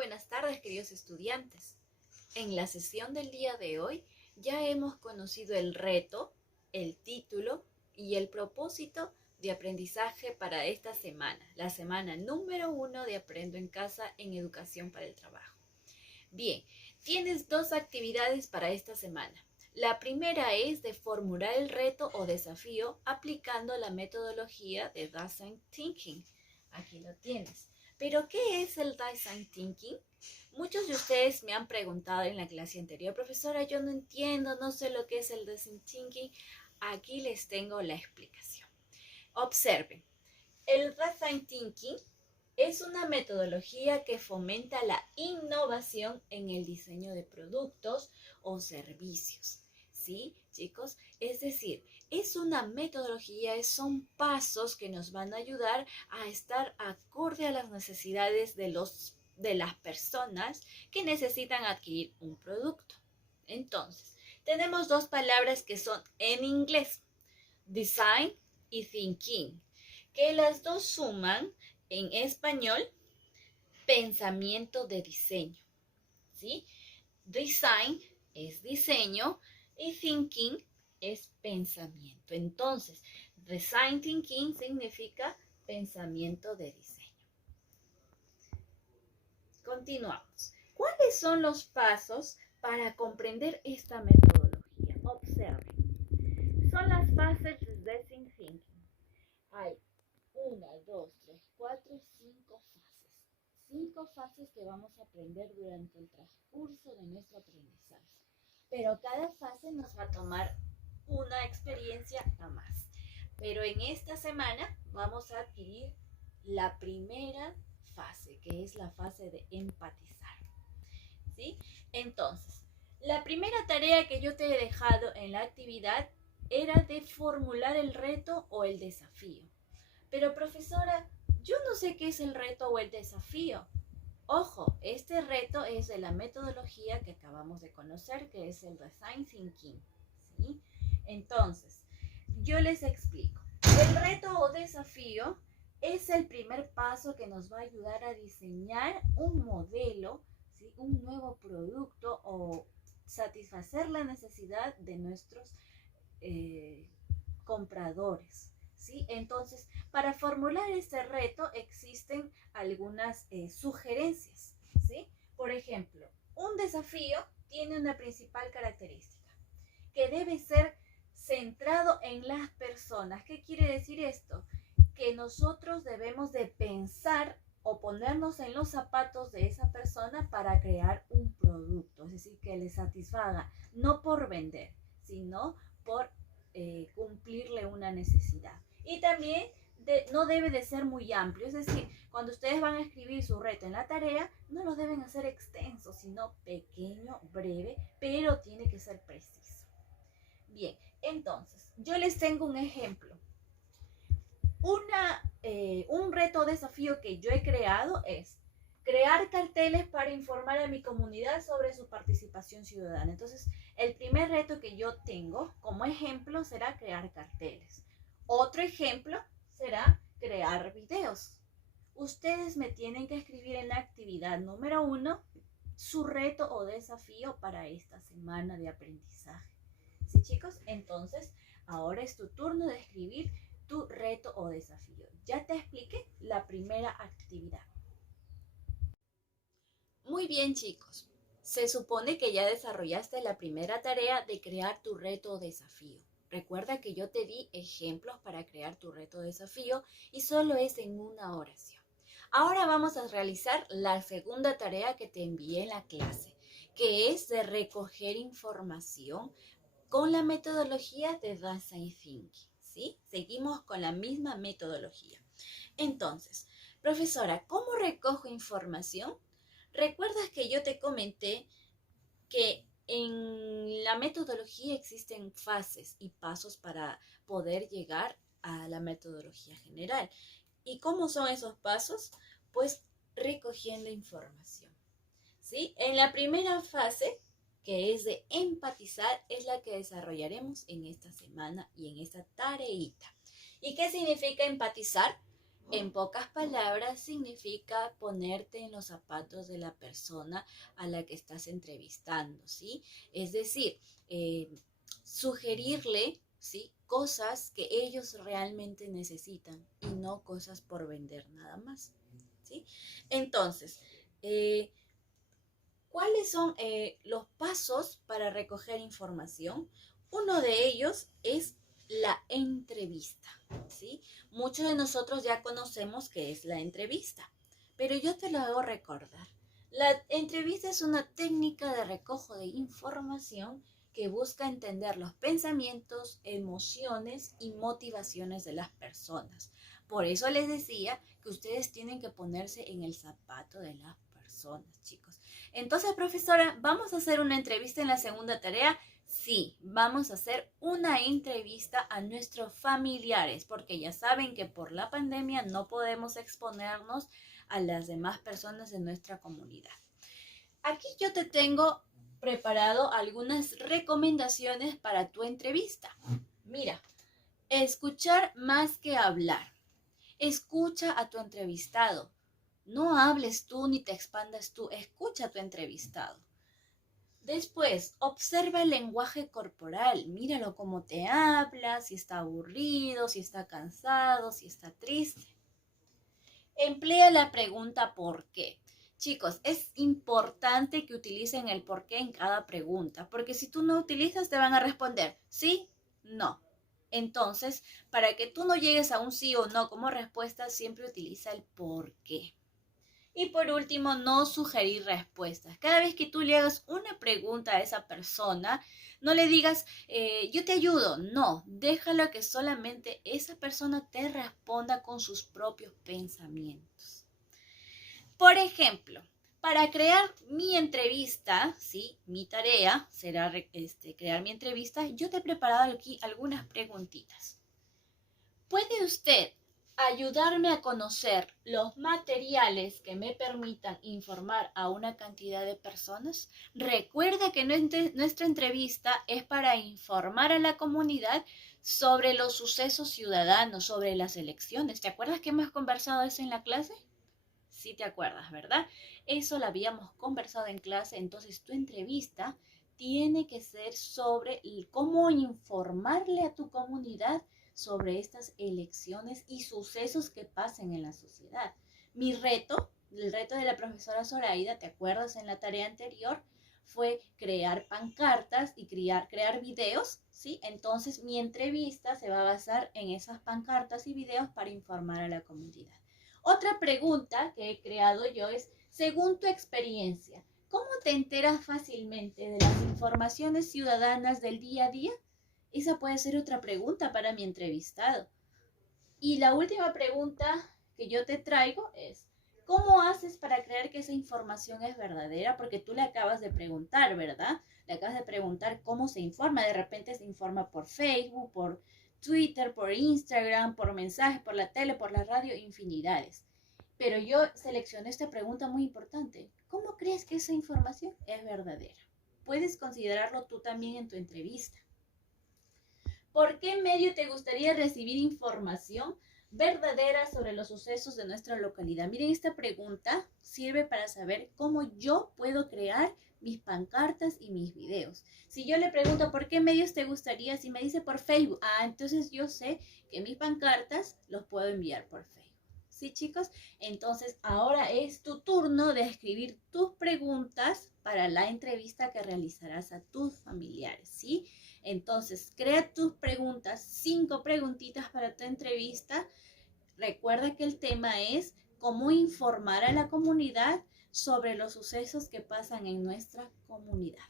buenas tardes, queridos estudiantes. En la sesión del día de hoy ya hemos conocido el reto, el título y el propósito de aprendizaje para esta semana, la semana número 1 de Aprendo en Casa en Educación para el Trabajo. Bien, tienes dos actividades para esta semana. La primera es de formular el reto o desafío aplicando la metodología de Design Thinking. Aquí lo tienes. ¿Pero qué es el Design Thinking? Muchos de ustedes me han preguntado en la clase anterior, profesora, yo no entiendo, no sé lo que es el Design Thinking. Aquí les tengo la explicación. Observen, el Design Thinking es una metodología que fomenta la innovación en el diseño de productos o servicios. ¿Sí, chicos? Es decir, es una metodología, son pasos que nos van a ayudar a estar acorde a las necesidades de las personas que necesitan adquirir un producto. Entonces, tenemos dos palabras que son en inglés, design y thinking, que las dos suman en español pensamiento de diseño, ¿sí? Design es diseño y thinking es pensamiento. Entonces, design thinking significa pensamiento de diseño. Continuamos. ¿Cuáles son los pasos para comprender esta metodología? Observen. Son las fases de design thinking. Hay 1, 2, 3, 4, 5 fases. 5 fases que vamos a aprender durante el transcurso de nuestro aprendizaje. Pero cada fase nos va a tomar una experiencia a más. Pero en esta semana vamos a adquirir la primera fase, que es la fase de empatizar. ¿Sí? Entonces, la primera tarea que yo te he dejado en la actividad era de formular el reto o el desafío. Pero profesora, yo no sé qué es el reto o el desafío. Ojo, este reto es de la metodología que acabamos de conocer, que es el Design Thinking, ¿sí? Entonces, yo les explico. El reto o desafío es el primer paso que nos va a ayudar a diseñar un modelo, ¿sí? Un nuevo producto o satisfacer la necesidad de nuestros compradores. ¿Sí? Entonces, para formular este reto existen algunas sugerencias. ¿Sí? Por ejemplo, un desafío tiene una principal característica, que debe ser centrado en las personas. ¿Qué quiere decir esto? Que nosotros debemos de pensar o ponernos en los zapatos de esa persona para crear un producto, es decir, que le satisfaga, no por vender, sino por cumplirle una necesidad. Y también no debe de ser muy amplio, es decir, cuando ustedes van a escribir su reto en la tarea, no lo deben hacer extenso, sino pequeño, breve, pero tiene que ser preciso. Bien, entonces, yo les tengo un ejemplo. Un reto o desafío que yo he creado es crear carteles para informar a mi comunidad sobre su participación ciudadana. Entonces, el primer reto que yo tengo como ejemplo será crear carteles. Otro ejemplo será crear videos. Ustedes me tienen que escribir en la actividad número 1 su reto o desafío para esta semana de aprendizaje. ¿Sí, chicos? Entonces, ahora es tu turno de escribir tu reto o desafío. Ya te expliqué la primera actividad. Muy bien, chicos. Se supone que ya desarrollaste la primera tarea de crear tu reto o desafío. Recuerda que yo te di ejemplos para crear tu reto o desafío y solo es en una oración. Ahora vamos a realizar la segunda tarea que te envié en la clase, que es de recoger información con la metodología de Design Thinking, ¿sí? Seguimos con la misma metodología. Entonces, profesora, ¿cómo recojo información? ¿Recuerdas que yo te comenté que en la metodología existen fases y pasos para poder llegar a la metodología general? ¿Y cómo son esos pasos? Pues recogiendo información, ¿sí? En la primera fase, que es de empatizar, es la que desarrollaremos en esta semana y en esta tareita. ¿Y qué significa empatizar? En pocas palabras, significa ponerte en los zapatos de la persona a la que estás entrevistando, ¿sí? Es decir, sugerirle, ¿sí?, cosas que ellos realmente necesitan y no cosas por vender nada más, ¿sí? Entonces, ¿cuáles son los pasos para recoger información? Uno de ellos es la entrevista, ¿sí? Muchos de nosotros ya conocemos qué es la entrevista, pero yo te lo hago recordar. La entrevista es una técnica de recojo de información que busca entender los pensamientos, emociones y motivaciones de las personas. Por eso les decía que ustedes tienen que ponerse en el zapato de las personas, chicos. Entonces, profesora, ¿vamos a hacer una entrevista en la segunda tarea? Sí, vamos a hacer una entrevista a nuestros familiares, porque ya saben que por la pandemia no podemos exponernos a las demás personas de nuestra comunidad. Aquí yo te tengo preparado algunas recomendaciones para tu entrevista. Mira, escuchar más que hablar. Escucha a tu entrevistado. No hables tú ni te expandas tú, escucha a tu entrevistado. Después, observa el lenguaje corporal, míralo cómo te habla, si está aburrido, si está cansado, si está triste. Emplea la pregunta ¿por qué? Chicos, es importante que utilicen el por qué en cada pregunta, porque si tú no utilizas te van a responder sí, no. Entonces, para que tú no llegues a un sí o no como respuesta, siempre utiliza el por qué. Y por último, no sugerir respuestas. Cada vez que tú le hagas una pregunta a esa persona, no le digas, yo te ayudo. No, déjalo que solamente esa persona te responda con sus propios pensamientos. Por ejemplo, para crear mi entrevista, ¿sí?, mi tarea será crear mi entrevista, yo te he preparado aquí algunas preguntitas. ¿Puede usted ayudarme a conocer los materiales que me permitan informar a una cantidad de personas? Recuerda que nuestra entrevista es para informar a la comunidad sobre los sucesos ciudadanos, sobre las elecciones. ¿Te acuerdas que hemos conversado eso en la clase? Sí te acuerdas, ¿verdad? Eso lo habíamos conversado en clase, entonces tu entrevista tiene que ser sobre cómo informarle a tu comunidad sobre estas elecciones y sucesos que pasen en la sociedad. Mi reto, el reto de la profesora Zoraida, ¿te acuerdas en la tarea anterior? Fue crear pancartas y crear videos, ¿sí? Entonces mi entrevista se va a basar en esas pancartas y videos para informar a la comunidad. Otra pregunta que he creado yo es, según tu experiencia, ¿cómo te enteras fácilmente de las informaciones ciudadanas del día a día? Esa puede ser otra pregunta para mi entrevistado. Y la última pregunta que yo te traigo es, ¿cómo haces para creer que esa información es verdadera? Porque tú le acabas de preguntar, ¿verdad? Le acabas de preguntar cómo se informa. De repente se informa por Facebook, por Twitter, por Instagram, por mensajes, por la tele, por la radio, infinidades. Pero yo seleccioné esta pregunta muy importante. ¿Cómo crees que esa información es verdadera? Puedes considerarlo tú también en tu entrevista. ¿Por qué medio te gustaría recibir información verdadera sobre los sucesos de nuestra localidad? Miren, esta pregunta sirve para saber cómo yo puedo crear mis pancartas y mis videos. Si yo le pregunto por qué medios te gustaría, si me dice por Facebook, entonces yo sé que mis pancartas los puedo enviar por Facebook. ¿Sí, chicos? Entonces ahora es tu turno de escribir tus preguntas para la entrevista que realizarás a tus familiares, ¿sí? Entonces, crea tus preguntas, 5 preguntitas para tu entrevista. Recuerda que el tema es cómo informar a la comunidad sobre los sucesos que pasan en nuestra comunidad.